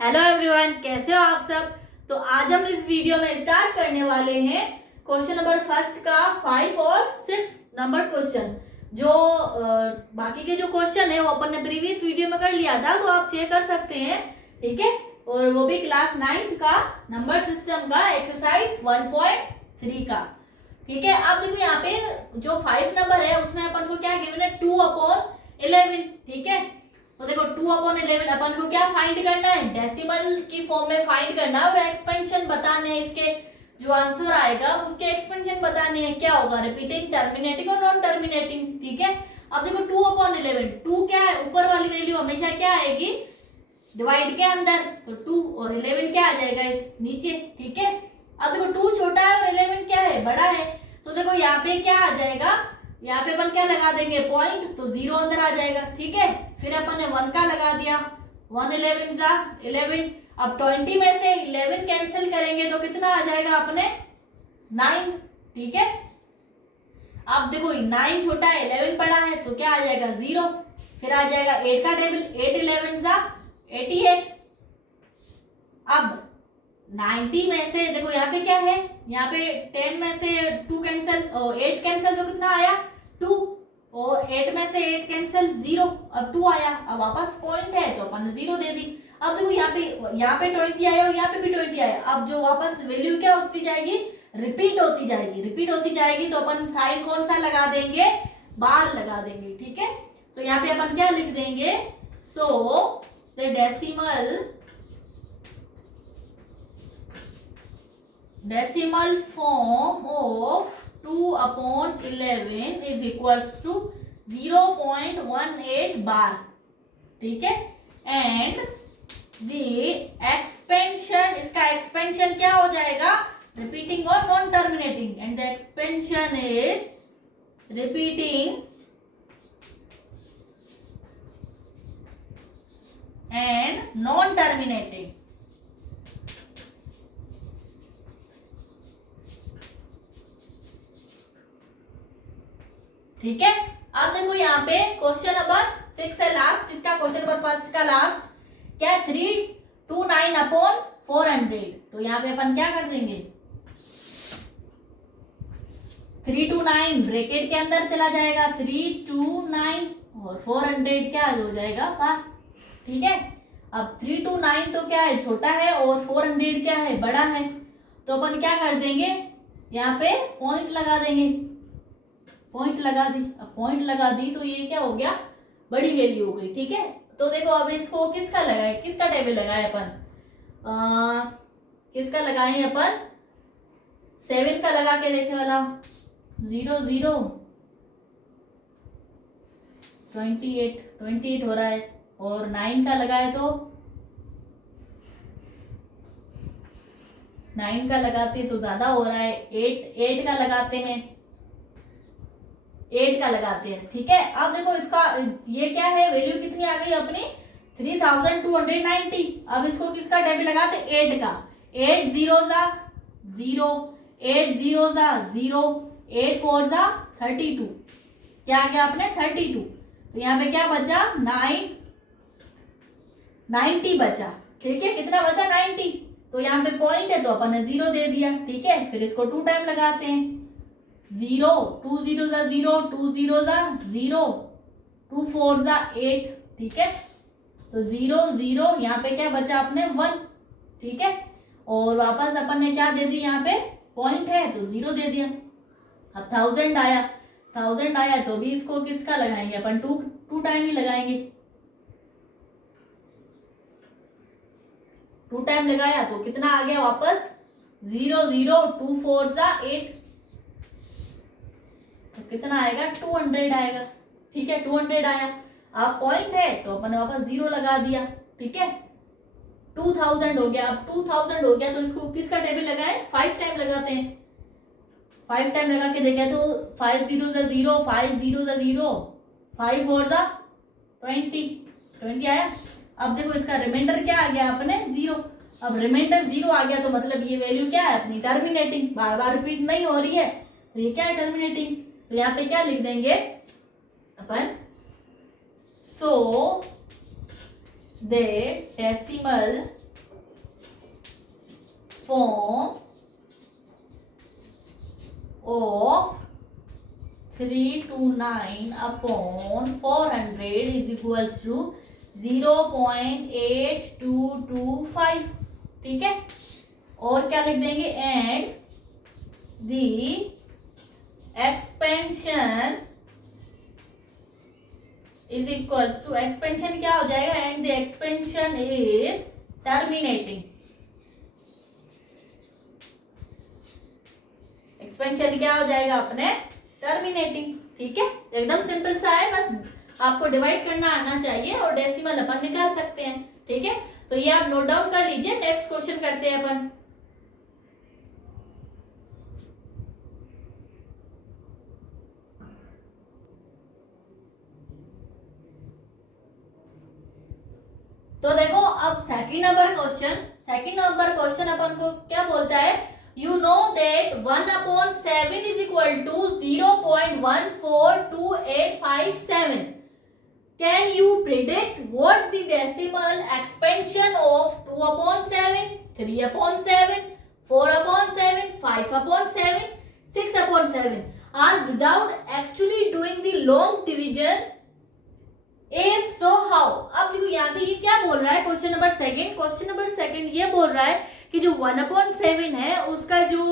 Hello everyone, कैसे हो आप सब। तो आज हम इस वीडियो में स्टार्ट करने वाले हैं क्वेश्चन नंबर फर्स्ट का 5 और 6 नंबर क्वेश्चन। जो बाकी के जो क्वेश्चन है वो अपन ने प्रीवियस वीडियो में कर लिया था, तो आप चेक कर सकते हैं, ठीक है। और वो भी क्लास 9th का नंबर सिस्टम का एक्सरसाइज 1.3 का, ठीक है। अब देखो यहाँ पे जो 5 नंबर है उसमें अपन को क्या गिवन है, 2/11, ठीक है। तो देखो 2/11 अपन को क्या फाइंड करना है, डेसिमल की फॉर्म में फाइंड करना है और एक्सपेंशन बताने हैं। इसके जो आंसर आएगा उसके एक्सपेंशन बताने हैं, क्या होगा, रिपीटिंग, टर्मिनेटिंग और नॉन टर्मिनेटिंग, ठीक है। अब देखो 2/11, 2 क्या है, ऊपर वाली वैल्यू हमेशा क्या आएगी, डिवाइड के अंदर, तो 2 और 11 क्या आ जाएगा इस नीचे, ठीक है। अब देखो 2 छोटा है और 11 क्या है, बड़ा है, तो देखो यहाँ पे क्या आ जाएगा, यहाँ पे अपन क्या लगा देंगे, पॉइंट, तो 0 अंदर आ जाएगा, ठीक है। फिर अपन ने 1 का लगा दिया, 1 11 जा 11। अब 20 में से 11 कैंसिल करेंगे तो कितना आ जाएगा अपने, 9, ठीक है। अब देखो 9 छोटा है, 11 बड़ा है, तो क्या आ जाएगा 0। फिर आ जाएगा 8 का टेबल, 8 11 जा 88। अब 90 में से देखो यहाँ पे क्या है, यहाँ पे 10 में से 2 कैंसिल, 8 कैंसिल, तो कितना आया 2, और 8 में से 8 कैंसिल 0, अब 2 आया। अब वापस पॉइंट है तो अपन ने 0 दे दी। अब देखो यहाँ पे 20 आया और यहाँ पे भी 20 आया। अब जो वापस वैल्यू क्या होती जाएगी, रिपीट होती जाएगी, रिपीट होती जाएगी, तो अपन साइन कौन सा लगा देंगे, बार लगा देंगे, ठीक है। तो यहाँ पे अपन क्या लिख देंगे, so the decimal form of 2/11 is equals to 0.18 bar, ठीक है। एंड the expansion, इसका एक्सपेंशन क्या हो जाएगा, रिपीटिंग और non terminating, and the expansion is repeating and non terminating, ठीक है। अब देखो यहाँ पे क्वेश्चन नंबर 6 है लास्ट, इसका क्वेश्चन नंबर फर्स्ट का लास्ट क्या है, 329/400। तो यहाँ पे अपन क्या कर देंगे, 329 ब्रैकेट के अंदर चला जाएगा, 329 और 400 क्या हो जाएगा बाहर, ठीक है। अब 329 तो क्या है, छोटा है, और 400 क्या है, बड़ा है, तो अपन क्या कर देंगे, यहाँ पे पॉइंट लगा देंगे, पॉइंट लगा दी। अब पॉइंट लगा दी तो ये क्या हो गया, बड़ी वैल्यू हो गई, ठीक है। तो देखो अब इसको किसका लगाए, किसका टेबल लगाए अपन, किसका लगाए अपन, 7 का लगा के देखे वाला, 0 0 28 हो रहा है, और 9 का लगाए तो 9 का लगाते तो ज्यादा हो रहा है, 8 का लगाते हैं, 8 का लगाते हैं, ठीक है। अब देखो इसका ये क्या है, वैल्यू कितनी आ गई अपनी, 3290। अब इसको किसका टेबल लगाते, 8 का, 8 0 जा 0, 8 0 जा 0, 8 4 जा 32, क्या आ गया अपने 32। तो यहाँ पे क्या बचा, 90 बचा, ठीक है। कितना बचा, 90। तो यहाँ पे पॉइंट है तो अपन ने 0 दे दिया, ठीक है। फिर इसको 2 टाइम लगाते हैं, 0 2 0 जा 0, 2 0 जा 0, 2 4 जा 8, ठीक है। तो 0 0 यहाँ पे क्या बचा अपने 1, ठीक है। और वापस अपन ने क्या दे दी, यहाँ पे पॉइंट है तो 0 दे दिया। अब 1000 आया तो भी इसको किसका लगाएंगे अपन, 2 टाइम ही लगाएंगे, 2 टाइम लगाया तो कितना आ गया वापस, 0 0 2 4 जा 8, तो कितना आएगा, 200 आएगा, ठीक है। 200 आया। अब पॉइंट है तो अपन वापस 0 लगा दिया, ठीक है। 2000 हो गया। अब 2000 हो गया तो इसको किसका टेबल लगाए, 5 टाइम लगाते हैं, 5 टाइम लगा के देखे तो 5 0 जा 0, 5 0 जा 0, 5 4 जा 20 आया। अब देखो इसका रिमाइंडर क्या आ गया अपने, 0। अब रिमाइंडर 0 आ गया तो मतलब ये वैल्यू क्या है अपनी, टर्मिनेटिंग, बार बार रिपीट नहीं हो रही है, तो ये क्या है, टर्मिनेटिंग। तो यहाँ पे क्या लिख देंगे अपन, so the decimal form of 329 upon 400 is equals to 0.8225। ठीक है, और क्या लिख देंगे, and the expansion is equals to, expansion क्या हो जाएगा, and the expansion is terminating. Expansion क्या हो जाएगा अपने, टर्मिनेटिंग। ठीक है, एकदम सिंपल सा है, बस आपको डिवाइड करना आना चाहिए और डेसिमल अपन निकाल सकते हैं। ठीक है, तो ये आप नोट डाउन कर लीजिए। नेक्स्ट क्वेश्चन करते हैं अपन। तो देखो अब सेकंड नंबर क्वेश्चन अपन को क्या बोलता है, you know that 1/7 is equal to 0.142857. Can you predict what the decimal expansion of 2/7, 3/7, 4/7, 5/7, 6/7 are without actually doing the long division? If so, how? अब देखो यहाँ पे ये क्या बोल रहा है, क्वेश्चन नंबर सेकंड ये बोल रहा है कि जो 1/7 है उसका जो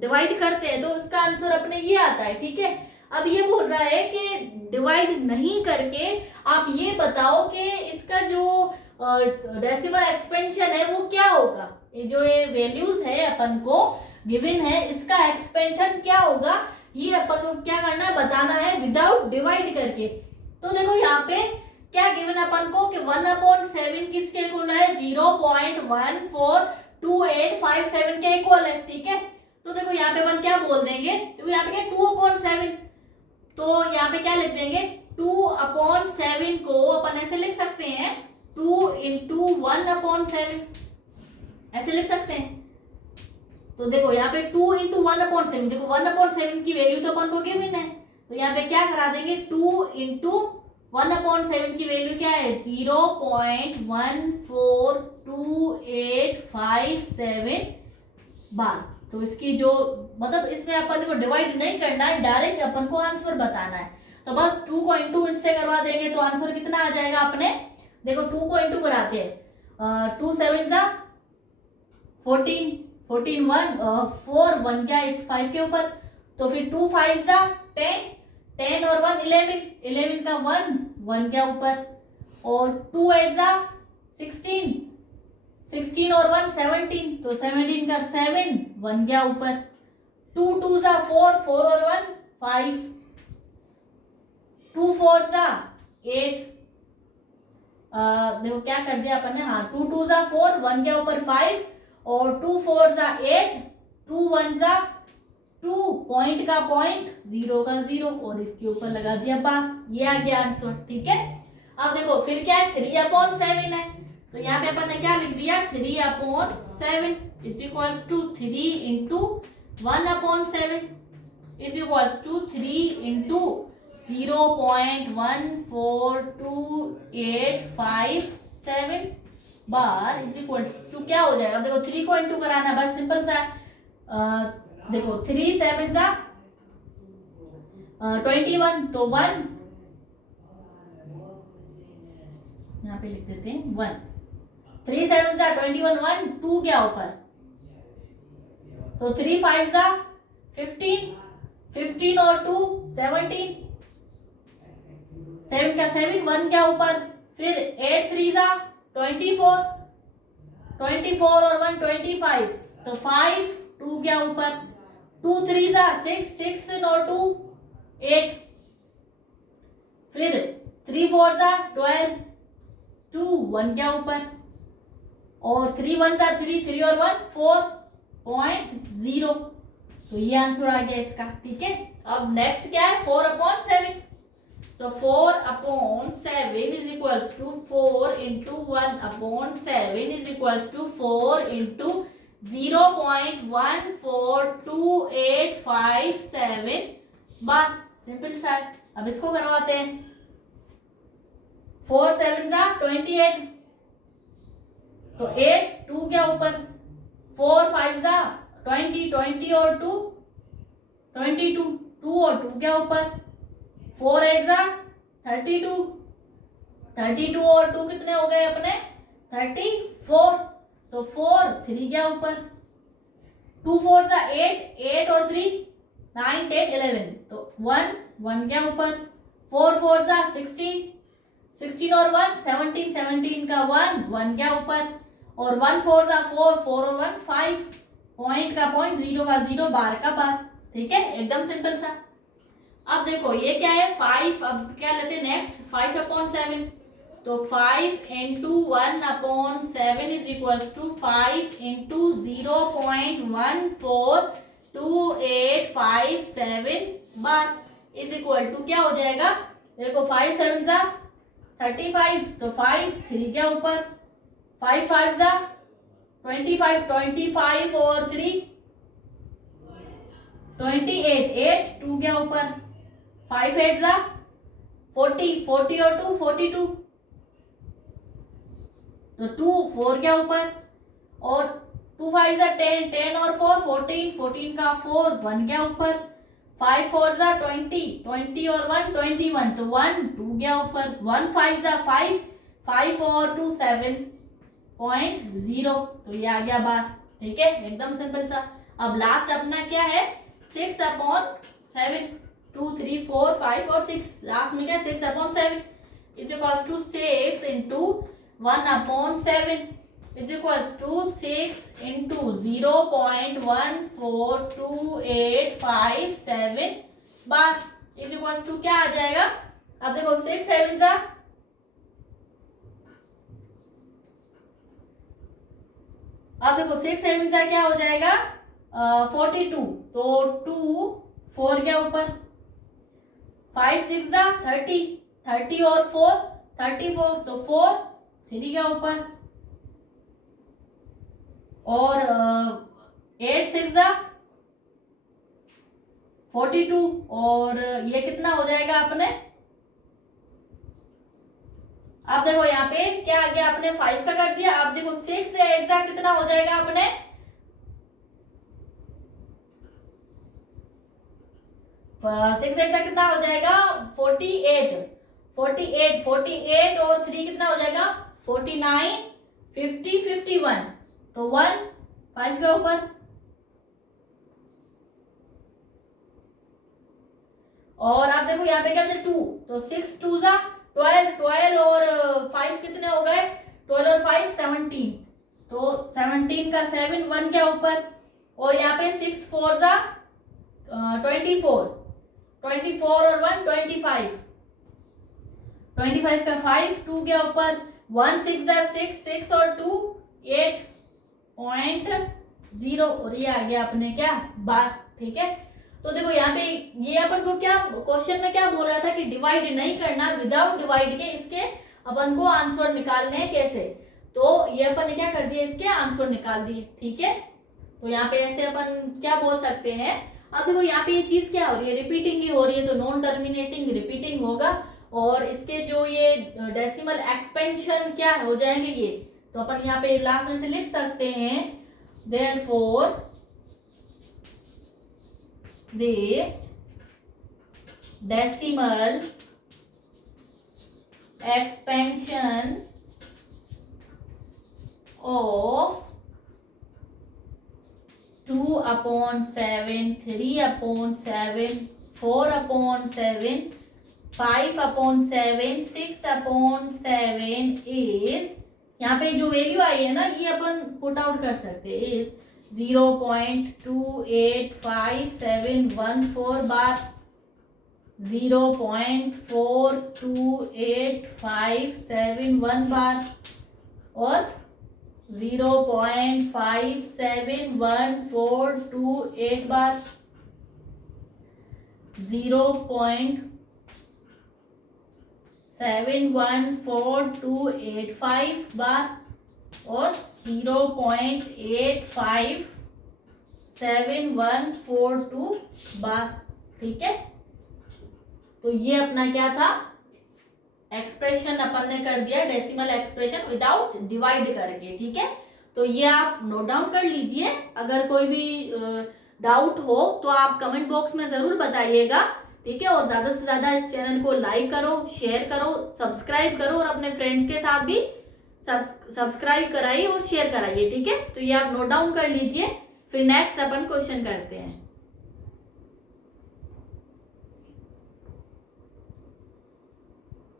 डिवाइड करते हैं तो उसका आंसर अपने ये आता है। ठीक है, अब ये बोल रहा है कि डिवाइड नहीं करके आप ये बताओ कि इसका जो डेसिमल एक्सपेंशन है वो क्या होगा। ये जो ये वैल्यूज है अपन को गिवन है, इसका एक्सपेंशन क्या होगा, ये अपन को क्या करना है, बताना है विदाउट डिवाइड करके। तो देखो यहाँ पे क्या गिवन अपन को कि 1/7 किसके इक्वल है, 0.142857 के इक्वल है। ठीक है, तो देखो यहाँ पे अपन क्या बोल देंगे, तो यहाँ पे क्या 2/7, तो यहाँ पे क्या लिख देंगे, 2/7 को अपन ऐसे लिख सकते हैं 2 into 1/7, ऐसे लिख सकते हैं। तो देखो यहाँ पे 2 into 1/7, देखो 1/7 की वैल्यू तो अपन को गिवन है, तो यहाँ पे क्या करा देंगे, 2 into 1/7 की वैल्यू क्या है, 0.142857 बार। तो इसकी जो मतलब इसमें अपन को डिवाइड नहीं करना है, डायरेक्ट अपन को आंसर बताना है। तो बस 2 को इंटू इससे करवा देंगे तो आंसर कितना आ जाएगा अपने, देखो 2 को इंटू कराते हैं, 2 7 जा 14, 14 1 4 1 क्या इस 5 के ऊपर, तो फिर 2 5 जा 10, 10 और 1 11, 11 का 1 1 क्या ऊपर, और 2 8 जा 16, 16 और 1 17, तो 17 का 7 1 क्या ऊपर, 2 2 जा 4, 4 और 1 5, 2 4 जा 8, देखो क्या कर दिया अपन ने, हाँ 2 2 जा 4, 1 क्या ऊपर 5, और 2 4 जा 8, 2 1 जा 2, पॉइंट का पॉइंट, 0 का 0, और इसके ऊपर लगा दिया बा, ये आ गया आंसर। ठीक है, अब देखो फिर क्या है, 3/7 है, तो यहाँ पे अपन ने क्या लिख दिया, 3/7 is equals to 3 into 1/7 is equals to 3 into 0.142857 bar is equals to क्या हो जाएगा, देखो 3 को इंटू कराना है, बस सिंपल सा, देखो 3 7 जा 21, तो 1 यहाँ पे लिख देते हैं 1, 3 7 जा 21 1 2 क्या ऊपर, तो 3 5 जा 15, 15 और 2 17, 7 का 7 1 क्या ऊपर, फिर 8 3 जा 24, 24 और 1 25, तो 5 2 क्या ऊपर, 2 3 जा 6, 6 और 2 8, फिर 3 4 जा 12, 2 1 क्या ऊपर, और 3 1 जा 3, 3 और 1 4.0, तो ये आंसर आ गया इसका। ठीक है, अब नेक्स्ट क्या है, 4/7, तो 4/7 is equals to 4 into 1/7 is equals to 4 into 0.142857 bar, simple सा है। अब इसको करवाते हैं, 4 7 जा 28, तो 8 2 क्या ऊपर 4 5 जा 20, 20 और 2 22, 2 और 2 क्या ऊपर, 4 8 जा 32, 32 और 2 कितने हो गए अपने 34, तो 4 3 क्या ऊपर, 2 4 जा 8, 8 और 3 9 10 11, तो 1 1 क्या ऊपर, 4 4 जा 16, 16 और 1 17, 17 का 1 1 क्या ऊपर, और 1 4 जा 4, 4 और 1 5, पॉइंट का पॉइंट, जीरो का जीरो, बार का बार। ठीक है, एकदम सिंपल सा। अब देखो ये क्या है 5, अब क्या लेते हैं नेक्स्ट 5/7, तो 5 into 1/7 is equals to 5 into 0.142857 bar is equal to क्या हो जाएगा, देखो 5 7 जा 35, तो 5 3 क्या ऊपर, 5 5 जा 25, 25 और 3 28, 8 2 क्या ऊपर, 5 8 जा 40, 40 और 2 42, तो 2 4 क्या ऊपर, और 2 5 जा 10, 10 और 4 14, 14 का 4 1 क्या ऊपर, 5 4 जा 20, 20 और 1 21, तो 1 2 क्या ऊपर, 1 5 जा 5, 5 और 2 7.0, तो ये आ गया बार। ठीक है, एकदम सिंपल सा। अब लास्ट अपना क्या है 6/7, 2 3 4 5 और 6, लास्ट में क्या 6/7 is equals to 6 into 1/7 is equals to 6 into 0.142857 bar is equals to क्या आ जाएगा, अब देखो 6 7 का, अब देखो 6 7 का क्या हो जाएगा 42, तो 2 4 क्या ऊपर, 5 6 जा 30, 30 और 4 34, तो 4 3 क्या ऊपर, और 8 6 जा 42, और ये कितना हो जाएगा अपने, अब देखो यहाँ पे क्या आ गया अपने 5 का कर दिया, अब देखो 6 से 8 जा कितना हो जाएगा अपने, 6 8 का कितना हो जाएगा 48, 48 48 और 3 कितना हो जाएगा 49 50 51, तो 1 5 के ऊपर, और आप देखो यहाँ पे क्या 2, तो 6 2 जा 12, 12 और 5 कितने हो गए 12 और 5 17, तो 17 का 7 1 क्या ऊपर, और यहाँ पे 6 4 जा 24, 24 और 1 25, 25 का 5 2 के ऊपर, 1 6 जा 6 6 और 2 8.0, और ये आ गया अपने क्या बार। ठीक है, तो देखो यहाँ पे ये अपन को क्या क्वेश्चन में क्या बोल रहा था कि डिवाइड नहीं करना, विदाउट डिवाइड के इसके अपन को आंसर निकालने हैं कैसे, तो ये अपन ने क्या कर दिया इसके आंसर निकाल दिए। ठीक है, तो यहाँ पे ऐसे अपन क्या बोल सकते हैं, अब देखो यहाँ पे ये चीज क्या हो रही है रिपीटिंग ही हो रही है, तो नॉन टर्मिनेटिंग रिपीटिंग होगा, और इसके जो ये डेसिमल एक्सपेंशन क्या हो जाएंगे ये, तो अपन यहाँ पे लास्ट में से लिख सकते हैं therefore the decimal expansion of 2/7, 3/7, 4/7, 5/7, 6/7 is, यहाँ पे जो वैल्यू आई है ना ये अपन पुट आउट कर सकते हैं, इज 0.285714 बार, 0.42857 बार, और 0.571428 बार, 0.714285 बार, और 0.857142 बार। ठीक है, तो ये अपना क्या था एक्सप्रेशन अपन ने कर दिया डेसिमल एक्सप्रेशन विदाउट डिवाइड करके। ठीक है, तो ये आप नोट डाउन कर लीजिए। अगर कोई भी डाउट हो तो आप कमेंट बॉक्स में जरूर बताइएगा, ठीक है। और ज्यादा से ज्यादा इस चैनल को लाइक करो, शेयर करो, सब्सक्राइब करो और अपने फ्रेंड्स के साथ भी सब्सक्राइब कराइए और शेयर कराइए, ठीक है। तो ये आप नोट डाउन कर लीजिए, फिर नेक्स्ट अपन क्वेश्चन करते हैं।